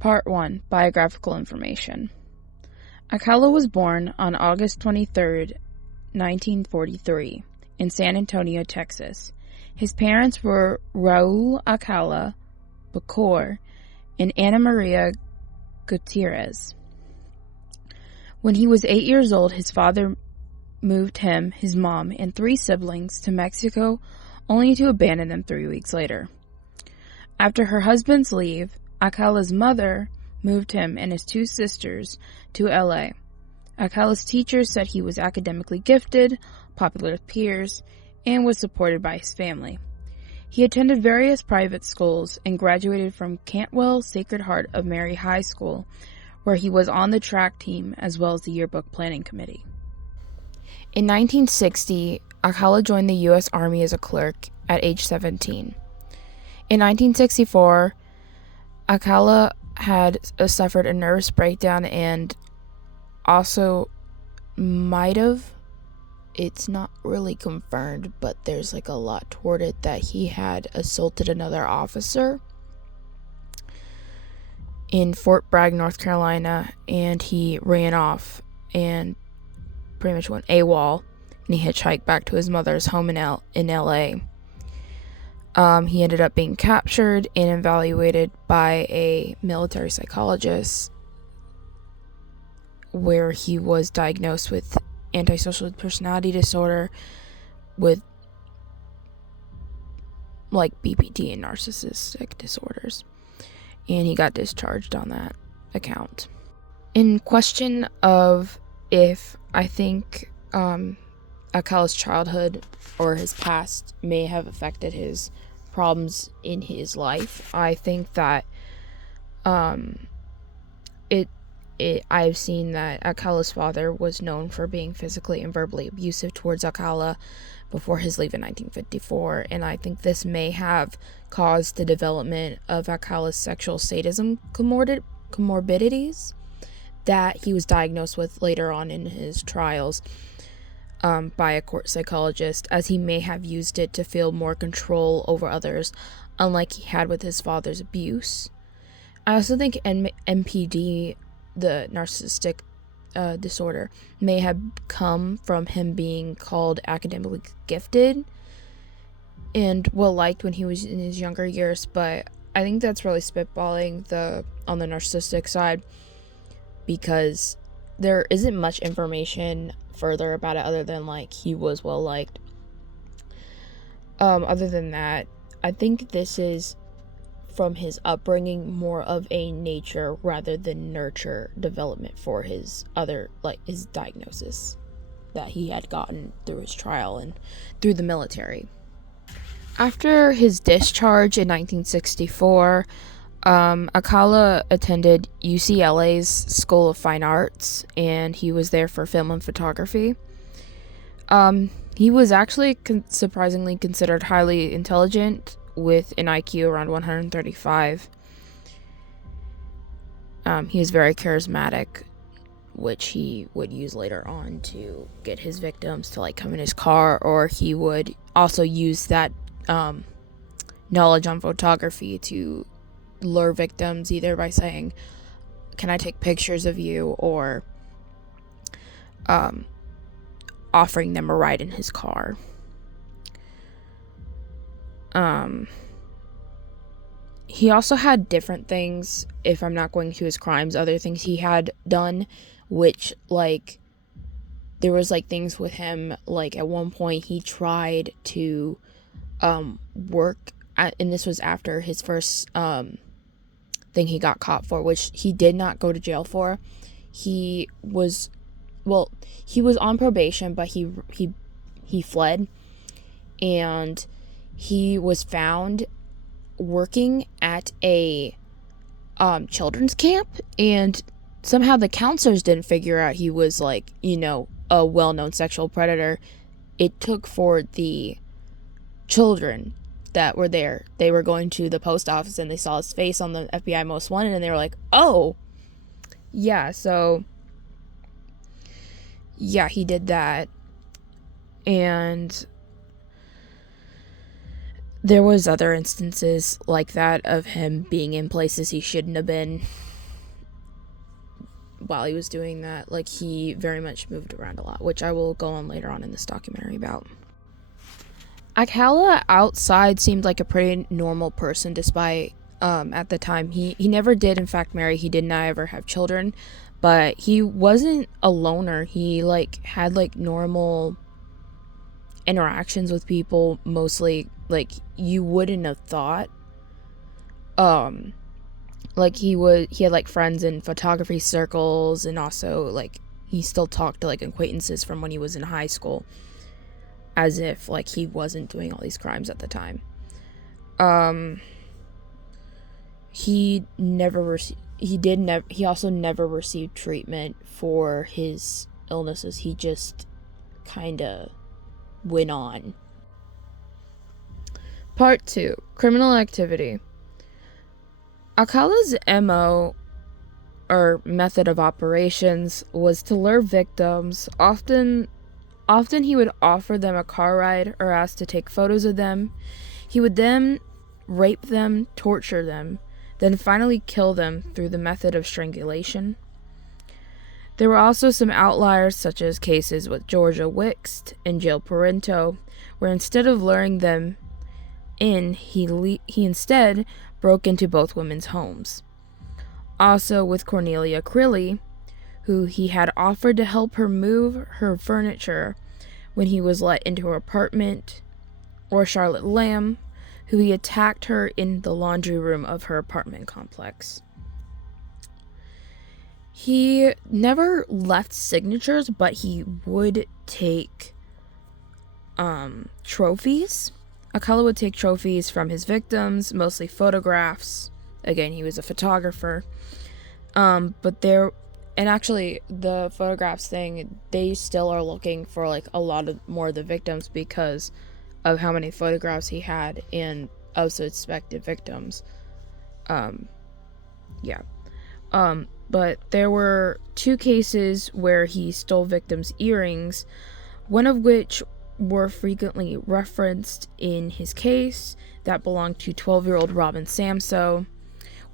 Part 1. Biographical Information. Alcala was born on August 23, 1943, in San Antonio, Texas. His parents were Raul Alcala Bacor and Ana Maria Gutierrez. When he was 8 years old, his father moved him, his mom, and 3 siblings to Mexico, only to abandon them 3 weeks later. After her husband's leave, Alcala's mother moved him and his 2 sisters to L.A. Alcala's teachers said he was academically gifted, popular with peers, and was supported by his family. He attended various private schools and graduated from Cantwell Sacred Heart of Mary High School, where he was on the track team as well as the yearbook planning committee. In 1960, Alcala joined the U.S. Army as a clerk at age 17. In 1964, Alcala had suffered a nervous breakdown and also might have, it's not really confirmed, but there's a lot toward it that he had assaulted another officer in Fort Bragg, North Carolina, and he ran off and pretty much went AWOL, and he hitchhiked back to his mother's home in LA. He ended up being captured and evaluated by a military psychologist, where he was diagnosed with antisocial personality disorder with BPD and narcissistic disorders, and he got discharged on that account. In question of if I think Alcala's childhood or his past may have affected his problems in his life, I think that I've seen that Alcala's father was known for being physically and verbally abusive towards Alcala before his leave in 1954, and I think this may have caused the development of Alcala's sexual sadism comorbidities that he was diagnosed with later on in his trials by a court psychologist, as he may have used it to feel more control over others, unlike he had with his father's abuse. I also think NPD, the narcissistic disorder, may have come from him being called academically gifted and well-liked when he was in his younger years, but I think that's really spitballing on the narcissistic side, because there isn't much information further about it other than he was well liked. Other than that, I think this is from his upbringing more of a nature rather than nurture development for his his diagnosis that he had gotten through his trial and through the military. After his discharge in 1964, Alcala attended UCLA's School of Fine Arts, and he was there for film and photography. He was actually surprisingly considered highly intelligent, with an IQ around 135. He was very charismatic, which he would use later on to get his victims to come in his car, or he would also use that knowledge on photography to lure victims, either by saying, "Can I take pictures of you?" or offering them a ride in his car. He also had different things, if I'm not going to his crimes, other things he had done, which, there was, things with him, at one point he tried to, work at, and this was after his first, thing he got caught for, which he did not go to jail for. He was on probation, but he fled, and he was found working at a children's camp, and somehow the counselors didn't figure out he was a well-known sexual predator. It took for the children that were there. They were going to the post office and they saw his face on the FBI Most Wanted, and they were like, "Oh, yeah, so yeah, he did that." And there was other instances like that of him being in places he shouldn't have been, while he was doing that, like, he very much moved around a lot, which I will go on later on in this documentary about. Alcala outside seemed like a pretty normal person, despite at the time he never did in fact marry. He did not ever have children, but he wasn't a loner. He like had like normal interactions with people, mostly like you wouldn't have thought. Like he had like friends in photography circles, and also like he still talked to like acquaintances from when he was in high school, as if like he wasn't doing all these crimes at the time. He also never received treatment for his illnesses. He just kind of went on. Part 2. Criminal activity. Alcala's MO, or method of operations, was to lure victims. Often he would offer them a car ride or ask to take photos of them. He would then rape them, torture them, then finally kill them through the method of strangulation. There were also some outliers, such as cases with Georgia Wixt and Jill Parenteau, where instead of luring them in, he instead broke into both women's homes. Also with Cornelia Crilly, who he had offered to help her move her furniture when he was let into her apartment, or Charlotte Lamb, who he attacked her in the laundry room of her apartment complex. He never left signatures, but he would take trophies. Alcala would take trophies from his victims, mostly photographs. Again, he was a photographer. And actually, the photographs thing, they still are looking for like a lot of more of the victims because of how many photographs he had and of suspected victims. But there were 2 cases where he stole victims' earrings, one of which were frequently referenced in his case that belonged to 12-year-old Robin Samsoe,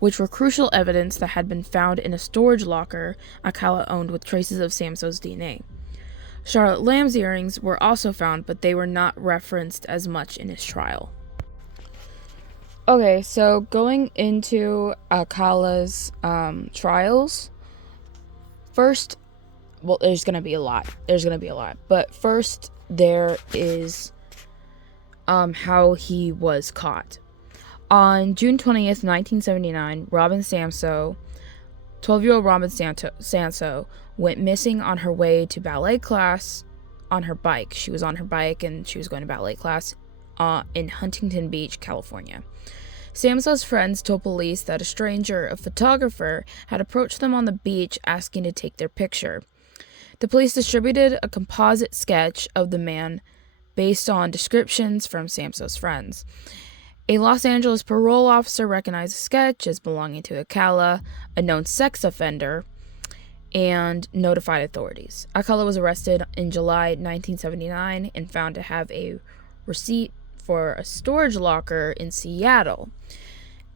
which were crucial evidence that had been found in a storage locker Alcala owned with traces of Samsoe's DNA. Charlotte Lamb's earrings were also found, but they were not referenced as much in his trial. Okay, so going into Alcala's trials, first, well, there's going to be a lot. But first, there is how he was caught. On June 20th, 1979, Robin Samsoe, 12-year-old Robin Samsoe, went missing on her way to ballet class on her bike. She was on her bike and she was going to ballet class in Huntington Beach, California. Samsoe's friends told police that a stranger, a photographer, had approached them on the beach asking to take their picture. The police distributed a composite sketch of the man based on descriptions from Samsoe's friends. A Los Angeles parole officer recognized the sketch as belonging to Alcala, a known sex offender, and notified authorities. Alcala was arrested in July 1979 and found to have a receipt for a storage locker in Seattle.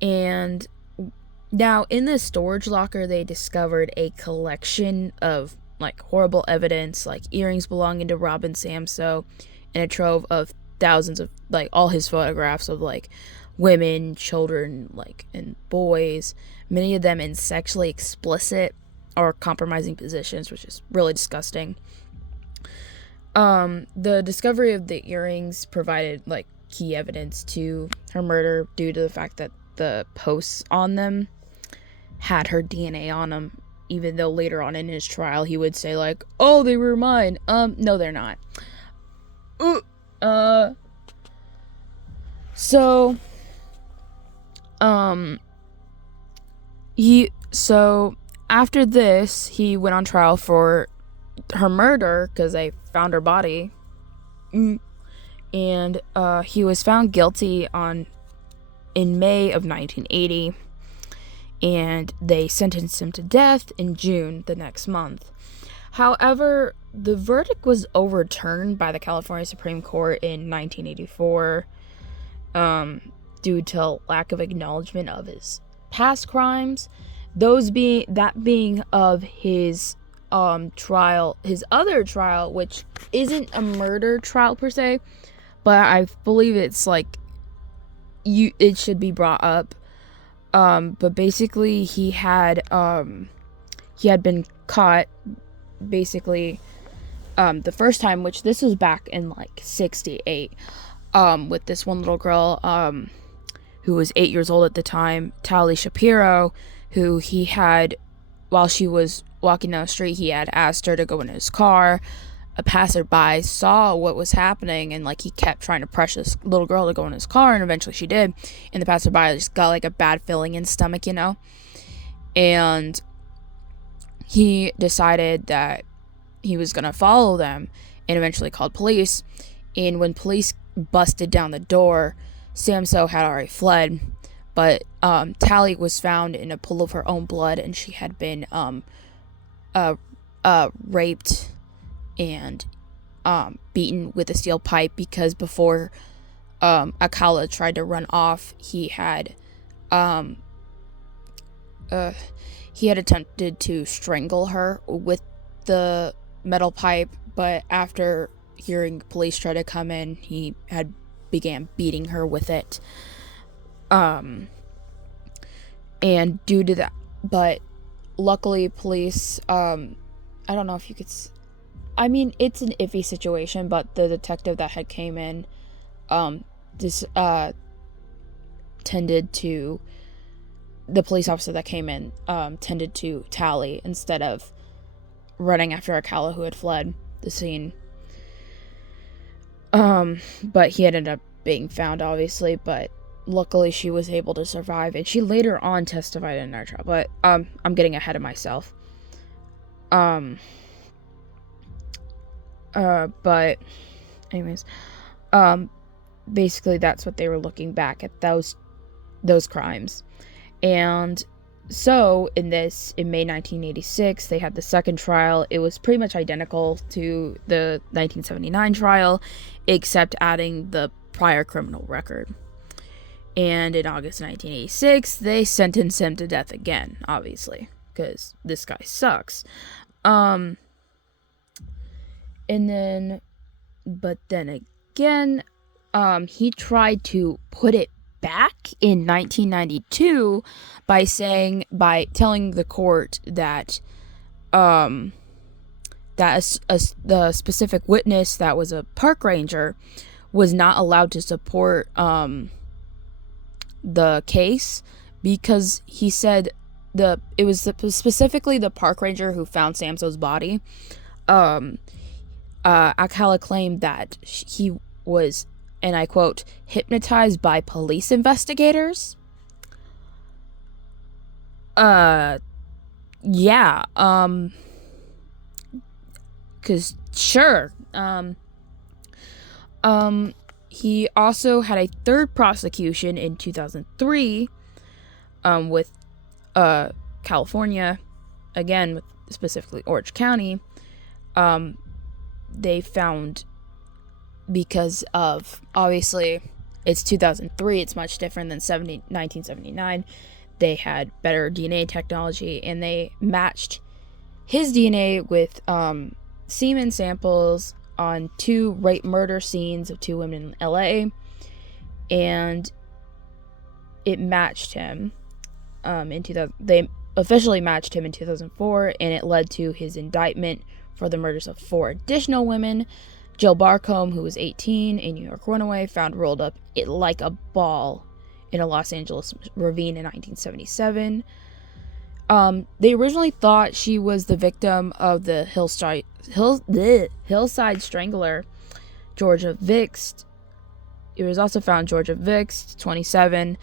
And now in this storage locker, they discovered a collection of like horrible evidence, like earrings belonging to Robin Samsoe, and a trove of thousands of like all his photographs of like women, children, like and boys, many of them in sexually explicit or compromising positions, which is really disgusting. The discovery of the earrings provided like key evidence to her murder due to the fact that the posts on them had her DNA on them, even though later on in his trial he would say like, oh, they were mine. No, they're not. So after this, he went on trial for her murder because they found her body. And he was found guilty in May of 1980, and they sentenced him to death in June the next month. However, the verdict was overturned by the California Supreme Court in 1984 due to lack of acknowledgement of his past crimes, That being of his trial, his other trial, which isn't a murder trial per se, but I believe it's like it should be brought up. But basically he had been caught basically the first time, which this was back in like 68, with this one little girl who was 8 years old at the time, Tali Shapiro, who he had, while she was walking down the street, he had asked her to go in his car. A passerby saw what was happening, and like he kept trying to pressure this little girl to go in his car, and eventually she did. And the passerby just got like a bad feeling in his stomach, and he decided that he was gonna follow them, and eventually called police. And when police busted down the door, Samso had already fled, but Tali was found in a pool of her own blood, and she had been raped and beaten with a steel pipe, because before Alcala tried to run off, he had attempted to strangle her with the metal pipe, but after hearing police try to come in, he had began beating her with it. And due to that, but luckily police, I don't know if you could, it's an iffy situation, but the detective that had came in, tended to, the police officer that came in, tended to Tali instead of running after Alcala, who had fled the scene. But he ended up being found, obviously, but luckily she was able to survive, and she later on testified in our trial, but I'm getting ahead of myself. But anyways, basically that's what they were looking back at, those crimes. And so in May 1986, they had the second trial. It was pretty much identical to the 1979 trial, except adding the prior criminal record. And in August 1986, they sentenced him to death again, obviously, because this guy sucks. And then again, he tried to put it back in 1992 by telling the court that the specific witness that was a park ranger was not allowed to support the case, because he said it was specifically the park ranger who found Samso's body. Alcala claimed that he was, and I quote, hypnotized by police investigators. Yeah, cause sure. He also had a third prosecution in 2003, with, California, again, with specifically Orange County. They found, because of, obviously, it's 2003, it's much different than 1979, they had better DNA technology, and they matched his DNA with semen samples on 2 rape murder scenes of 2 women in LA, and it matched him in 2000. They officially matched him in 2004, and it led to his indictment for the murders of 4 additional women. Jill Barcombe, who was 18, a New York runaway, found rolled up like a ball in a Los Angeles ravine in 1977. They originally thought she was the victim of the Hillside Strangler, Georgia Vixt. It was also found Georgia Vixt, 27.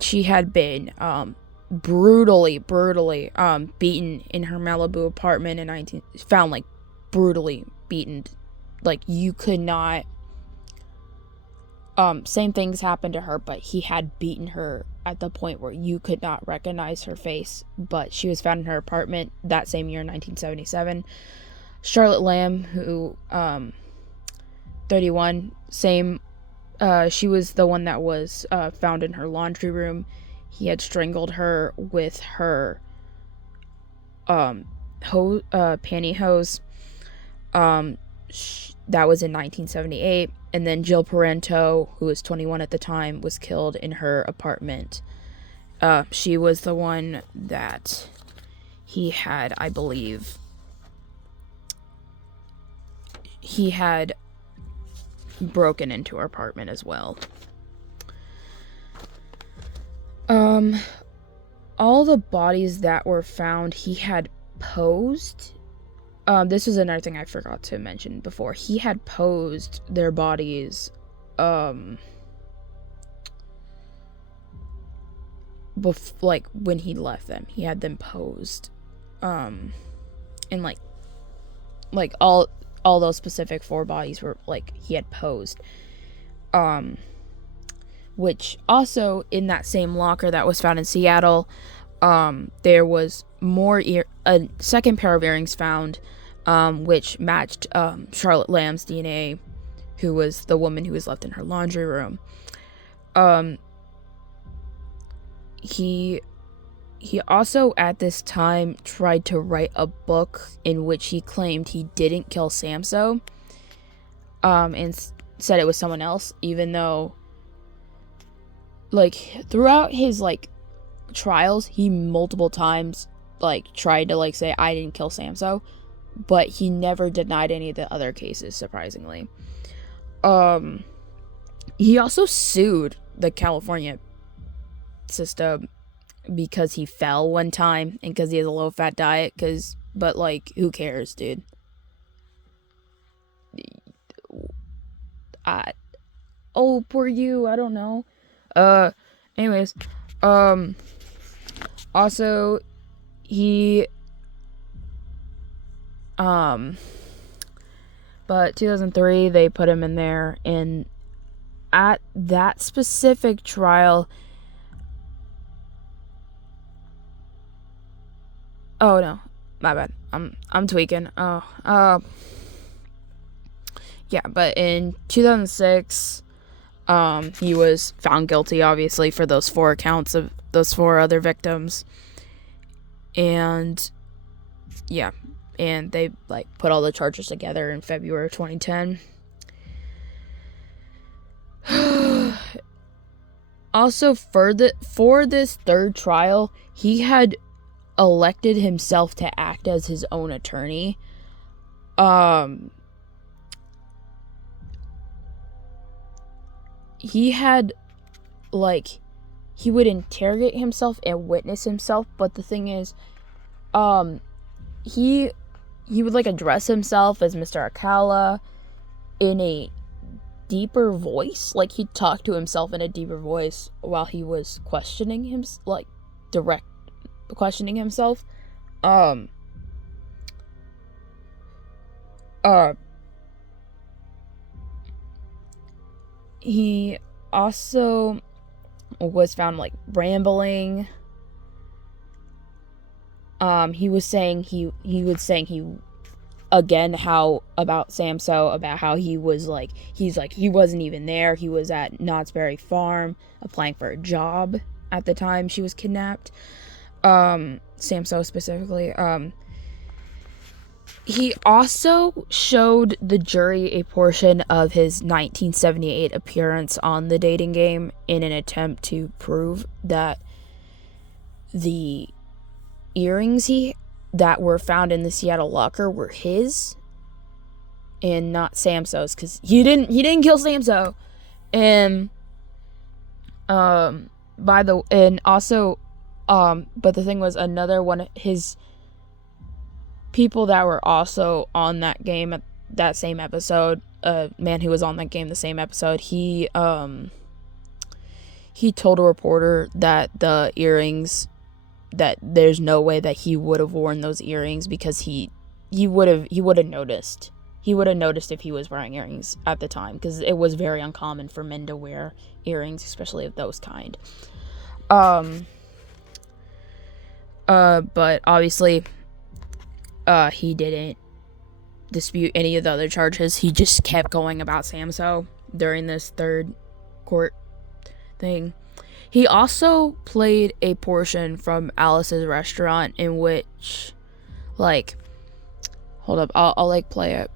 She had been brutally beaten in her Malibu apartment found like brutally beaten, like you could not, same things happened to her, but he had beaten her at the point where you could not recognize her face. But she was found in her apartment that same year in 1977. Charlotte Lamb, who 31, same She was the one that was found in her laundry room. He had strangled her with her pantyhose. That was in 1978. And then Jill Parento, who was 21 at the time, was killed in her apartment. She was the one that he had, I believe, he had broken into her apartment as well. All the bodies that were found, he had posed. This was another thing I forgot to mention before. He had posed their bodies, like when he left them, he had them posed, and like all those specific 4 bodies were like he had posed. Which also in that same locker that was found in Seattle, there was a second pair of earrings found, which matched Charlotte Lamb's DNA, who was the woman who was left in her laundry room. He also at this time tried to write a book in which he claimed he didn't kill Samso, and said it was someone else, even though, like, throughout his, like, trials, he multiple times, like, tried to, like, say, I didn't kill Samso, but he never denied any of the other cases, surprisingly. He also sued the California system because he fell one time and because he has a low-fat diet, but, like, who cares, dude? Oh, poor you, I don't know. Anyways, also, he, but 2003, they put him in there, and at that specific trial, oh, no, my bad, I'm tweaking, yeah, but in 2006, he was found guilty, obviously, for those 4 counts of those 4 other victims. And yeah, and they like put all the charges together in February of 2010. Also, for this 3rd trial, he had elected himself to act as his own attorney. He had, like, he would interrogate himself and witness himself, but the thing is, he would, like, address himself as Mr. Alcala in a deeper voice. Like, he'd talk to himself in a deeper voice while he was questioning him, like, direct questioning himself. He also was found, like, rambling. He was saying he again, how about Samso, about how he was like, he wasn't even there. He was at Knott's Berry Farm applying for a job at the time she was kidnapped. Samso specifically. He also showed the jury a portion of his 1978 appearance on the dating game in an attempt to prove that the earrings that were found in the Seattle locker were his and not Samso's, because he didn't kill Samso. And but the thing was, another one of his people that were also on that game at that same episode, a man who was on that game the same episode, he told a reporter that the earrings, that there's no way that he would have worn those earrings, because he would have noticed. He would have noticed if he was wearing earrings at the time, because it was very uncommon for men to wear earrings, especially of those kind. But obviously, he didn't dispute any of the other charges. He just kept going about Samso during this 3rd court thing. He also played a portion from Alice's Restaurant, in which, like, hold up, I'll like play it.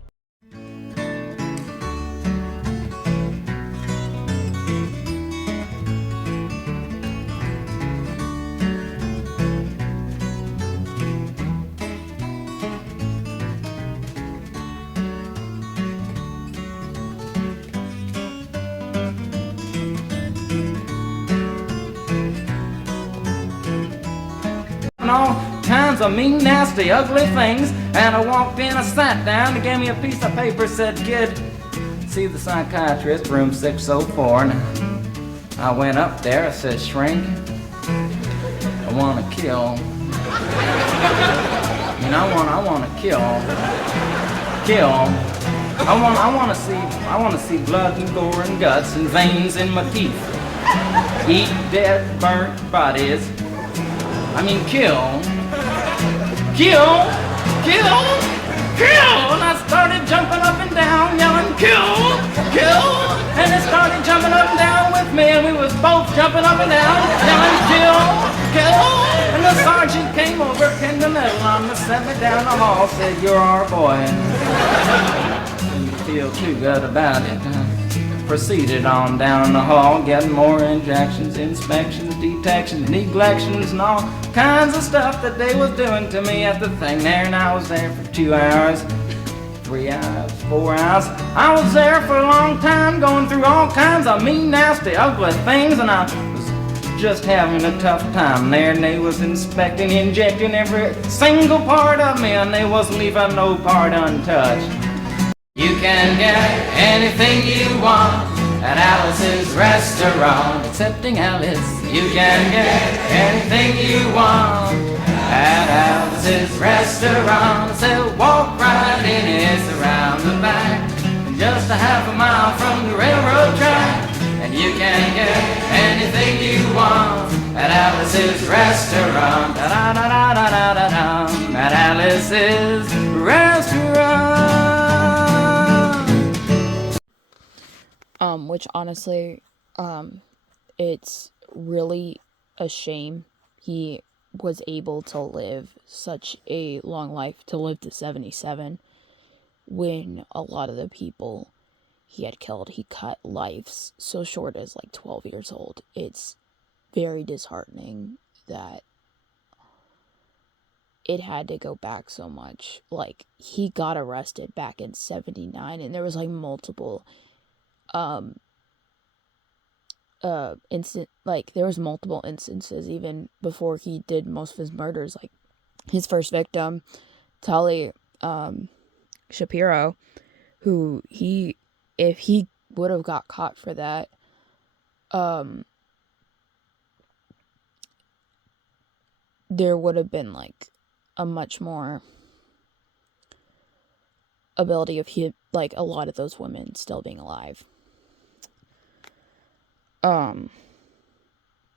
All kinds of mean, nasty, ugly things. And I walked in, I sat down, they gave me a piece of paper, said, "Kid, see the psychiatrist, room 604. And I went up there, I said, "Shrink, I want to kill. And I want to kill. I want to see blood and gore and guts and veins in my teeth. Eat dead, burnt bodies. I mean, kill. And I started jumping up and down, yelling, kill. And they started jumping up and down with me, and we was both jumping up and down, yelling, kill. And the sergeant came over, pinned the medal on me, set me down the hall, said, "You're our boy." And you feel too good about it. Proceeded on down the hall, getting more injections, inspections, detections, neglections, and all kinds of stuff that they was doing to me at the thing there. And I was there for 2 hours, 3 hours, 4 hours. I was there for a long time, going through all kinds of mean, nasty, ugly things, and I was just having a tough time there. And they was inspecting, injecting every single part of me, and they wasn't leaving no part untouched. You can get anything you want at Alice's Restaurant. Accepting Alice, you can get anything you want at Alice's Restaurant. So walk right in, it's around the back, just a half a mile from the railroad track. And you can get anything you want at Alice's Restaurant. Da-da-da-da-da-da-da. At Alice's Restaurant. Which honestly, it's really a shame he was able to live such a long life, to live to 77, when a lot of the people he had killed, he cut lives so short as like 12 years old. It's very disheartening that it had to go back so much. Like, he got arrested back in 79, and there was like multiple there was multiple instances even before he did most of his murders. Like, his first victim, Tully Shapiro, who if he would have got caught for that, there would have been like a much more ability of a lot of those women still being alive.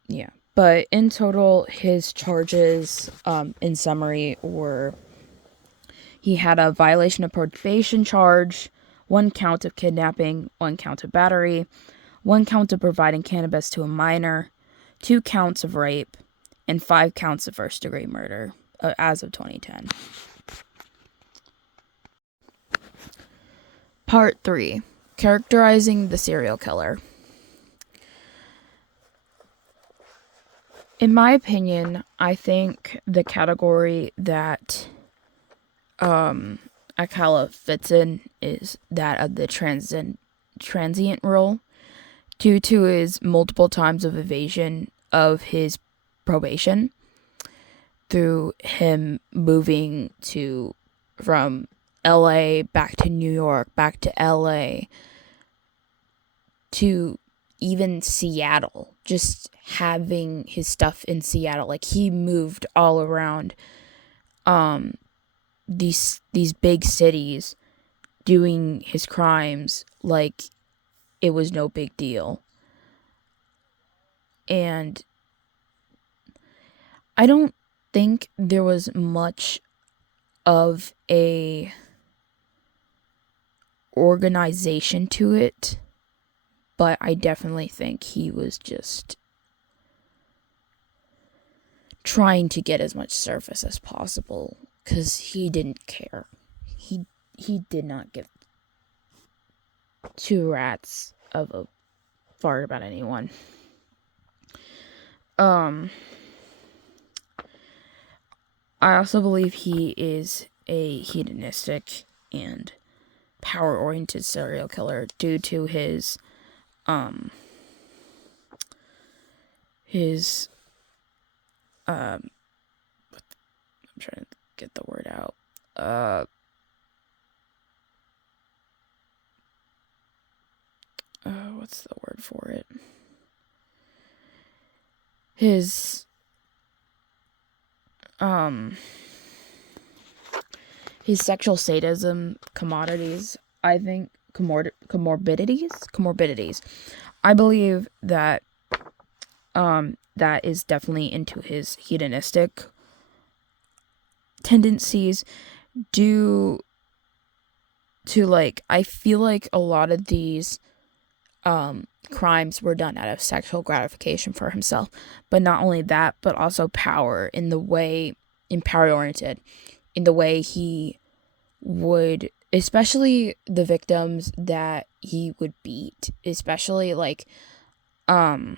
Yeah. But in total, his charges, in summary, were he had a violation of probation charge, 1 count of kidnapping, 1 count of battery, 1 count of providing cannabis to a minor, 2 counts of rape, and 5 counts of first-degree murder, as of 2010. Part 3. Characterizing the serial killer. In my opinion, I think the category that Alcala fits in is that of the transient role, due to his multiple times of evasion of his probation, through him moving from LA back to New York, back to LA, to even Seattle, just having his stuff in Seattle. Like, he moved all around these big cities, doing his crimes like it was no big deal. And I don't think there was much of a organization to it, but I definitely think he was just trying to get as much surface as possible, because he didn't care. He did not give two rats of a fart about anyone. I also believe he is a hedonistic and power-oriented serial killer due to his I'm trying to get the word out. What's the word for it? His sexual sadism commodities, I think, comorbidities. I believe that that is definitely into his hedonistic tendencies due to, like, I feel like a lot of these crimes were done out of sexual gratification for himself. But not only that, but also power power-oriented, in the way he would, especially the victims that he would beat, especially, like, I'm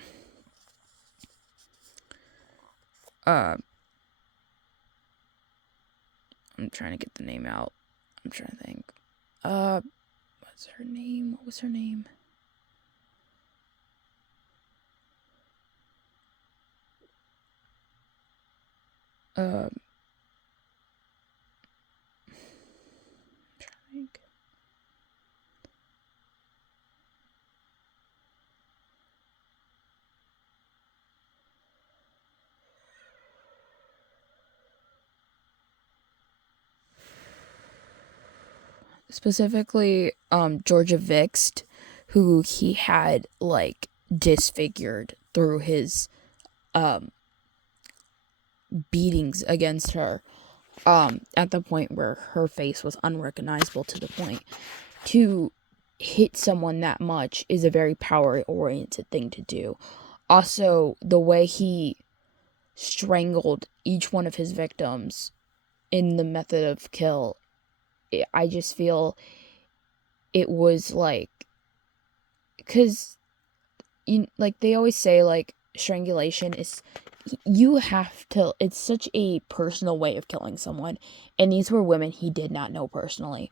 trying to get the name out. I'm trying to think. What was her name? I'm trying to think. Specifically, Georgia Vixt, who he had, like, disfigured through his beatings against her, at the point where her face was unrecognizable. To the point to hit someone that much is a very power-oriented thing to do. Also, the way he strangled each one of his victims in the method of kill, I just feel it was like, because, like, they always say, like, strangulation is, you have to, it's such a personal way of killing someone, and these were women he did not know personally,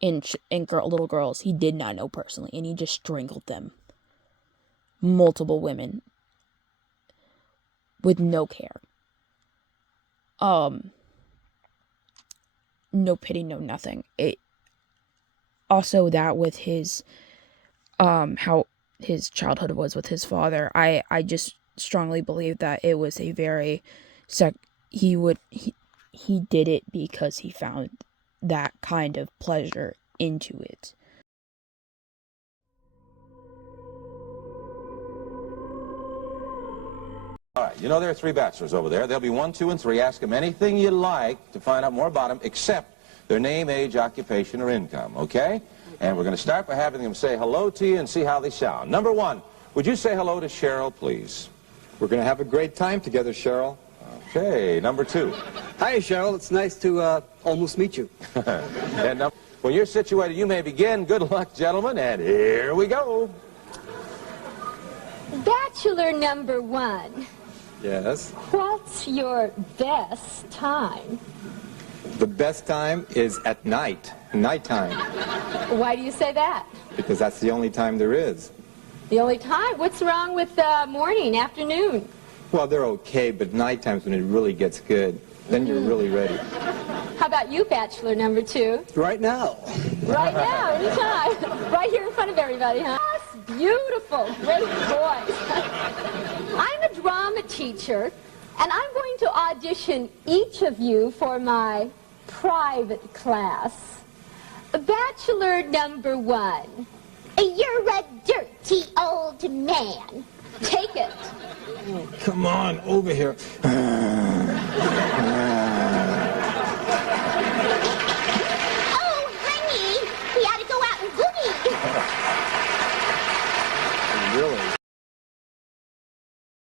and little girls he did not know personally, and he just strangled them. Multiple women with no care. No pity, no nothing. It also, that with his how his childhood was with his father, I just strongly believe that it was a very he did it because he found that kind of pleasure into it. All right, you know there are 3 bachelors over there. There'll be 1, 2, and 3. Ask them anything you like to find out more about them, except their name, age, occupation, or income, okay? And we're going to start by having them say hello to you and see how they sound. Number 1, would you say hello to Cheryl, please? We're going to have a great time together, Cheryl. Okay, number 2. Hi, Cheryl. It's nice to almost meet you. And when you're situated, you may begin. Good luck, gentlemen, and here we go. Bachelor number 1. Yes? What's your best time? The best time is at night, nighttime, Why do you say that? because that's the only time there is. The only time? What's wrong with morning, afternoon? Well, they're okay, but nighttime's when it really gets good. Then you're really ready. How about you, bachelor number 2? Right now. Right now, anytime. Right here in front of everybody, huh? Yes, beautiful, great boys. I'm a drama teacher, and I'm going to audition each of you for my private class. Bachelor number 1. You're a dirty old man. Take it. Come on, over here.